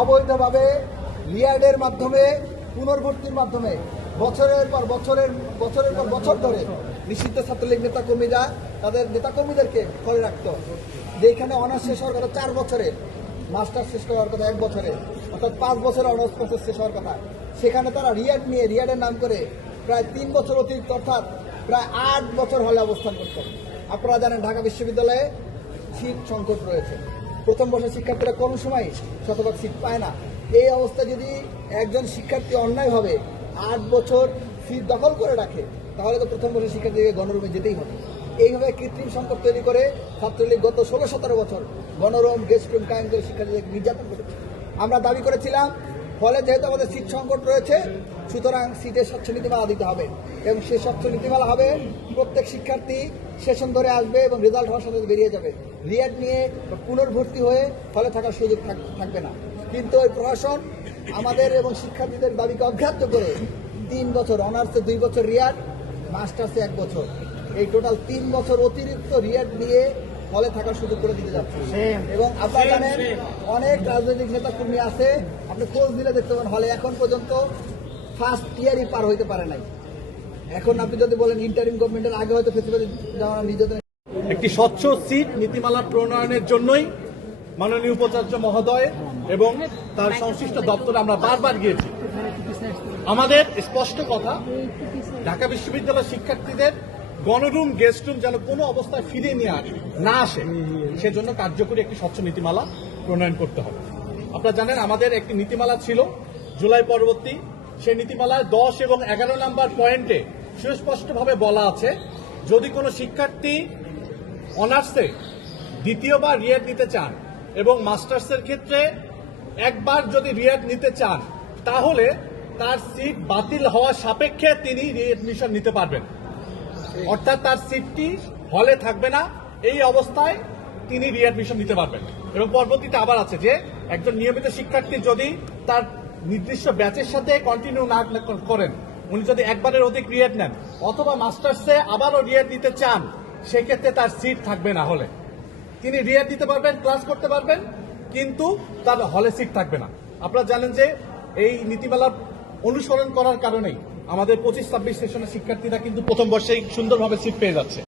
অবৈধভাবে রিয়ার্ডের মাধ্যমে পুনর্ভর্তির মাধ্যমে বছরের পর বছর ধরে নিষিদ্ধ ছাত্রলীগ নেতাকর্মীরা তাদের নেতাকর্মীদেরকে করে রাখতো, যেখানে অনার্স শেষ হওয়ার কথা 4 বছরে, মাস্টার শেষ হওয়ার কথা 1 বছরে, অর্থাৎ 5 বছরে অনার্স প্রসেস শেষ হওয়ার কথা। সেখানে তারা রিয়ার্ডের নাম করে প্রায় 3 বছর অতিরিক্ত, অর্থাৎ প্রায় 8 বছর হলে অবস্থান করত। আপনারা জানেন ঢাকা বিশ্ববিদ্যালয়ে সিট সংকট রয়েছে। প্রথম বর্ষের শিক্ষার্থীরা কোন সময় শতভাগ সিট পায় না। এই অবস্থায় যদি একজন শিক্ষার্থী অন্যায়ভাবে 8 বছর সিট দখল করে রাখে, তাহলে তো প্রথম বর্ষের শিক্ষার্থীকে গণরুমে যেতেই হবে। এইভাবে কৃত্রিম সংকট তৈরি করে ছাত্রলীগ গত 16-17 বছর গণরুম গেস্ট রুম কায়েম করে শিক্ষার্থীদের নির্যাতন করেছে। আমরা দাবি করেছিলাম, ফলে যেহেতু আমাদের সিট সংকট রয়েছে, সুতরাং সিটের স্বচ্ছ নীতিমালা দিতে হবে, এবং সেই স্বচ্ছ নীতিমালা হবে প্রত্যেক শিক্ষার্থী সেশন ধরে আসবে এবং রেজাল্ট হওয়ার সাথে বেরিয়ে যাবে। রিয়াড নিয়ে পুনর্ভর্তি হয়ে ফলে থাকার সুযোগ থাকবে না। কিন্তু ওই প্রশাসন আমাদের এবং শিক্ষার্থীদের দাবিকে অগ্রাহ্য করে 3 বছর অনার্সে 2 বছর রিয়াড, মাস্টার্সে 1 বছর, এই টোটাল 3 বছর অতিরিক্ত রিয়াড নিয়ে হলে থাকার সুযোগ করে দিতে যাচ্ছে। এবং আপনারা জানেন অনেক রাজনৈতিক নেতাকর্মী আছে, আপনি খোঁজ দিলে দেখতে পাবেন হলে এখন পর্যন্ত ফার্স্ট ইয়ারই পার হইতে পারে নাই। এখন আপনি যদি বলেন ইন্টারিম গভর্নমেন্টের আগে হয়তো ফেসিলিটি যারা নিজেদের একটি স্বচ্ছ সিট নীতিমালা প্রণয়নের জন্যই মাননীয় উপাচার্য মহোদয় এবং তার সংশ্লিষ্ট দপ্তরে আমরা বারবার গিয়েছি। আমাদের স্পষ্ট কথা, ঢাকা বিশ্ববিদ্যালয়ের শিক্ষার্থীদের গণরুম গেস্ট রুম যেন কোনো অবস্থায় ফিরে নিয়ে না আসে, সেজন্য কার্যকরী একটি স্বচ্ছ নীতিমালা প্রণয়ন করতে হবে। আপনারা জানেন আমাদের একটি নীতিমালা ছিল জুলাই পরবর্তী, সেই নীতিমালায় 10 এবং 11 নম্বর পয়েন্টে সুস্পষ্টভাবে বলা আছে, যদি কোনো শিক্ষার্থী অনার্সে দ্বিতীয়বার রিয়াড নিতে চান এবং মাস্টার্সের ক্ষেত্রে একবার যদি রিয়াড নিতে চান, তাহলে তার সিট বাতিল হওয়ার সাপেক্ষে তিনি রিএডমিশন নিতে পারবেন। অর্থাৎ তার সিটটি হলে থাকবে না, এই অবস্থায় তিনি রিএডমিশন নিতে পারবেন। এবং পরবর্তীতে আবার আছে যে একজন নিয়মিত শিক্ষার্থী যদি তার নির্দিষ্ট ব্যাচের সাথে কন্টিনিউ না করেন, উনি যদি একবারের অধিক রিয়াড নেন অথবা মাস্টার্সে আবারও রিয়াড নিতে চান, সেক্ষেত্রে তার সিট থাকবে না হলে। তিনি রিয়াড দিতে পারবেন, ক্লাস করতে পারবেন, কিন্তু তার হলে সিট থাকবে না। আপনারা জানেন যে এই নীতিমালা অনুসরণ করার কারণেই আমাদের 25-26 সেশনের শিক্ষার্থীরা কিন্তু প্রথম বর্ষেই সুন্দরভাবে সিট পেয়ে যাচ্ছে।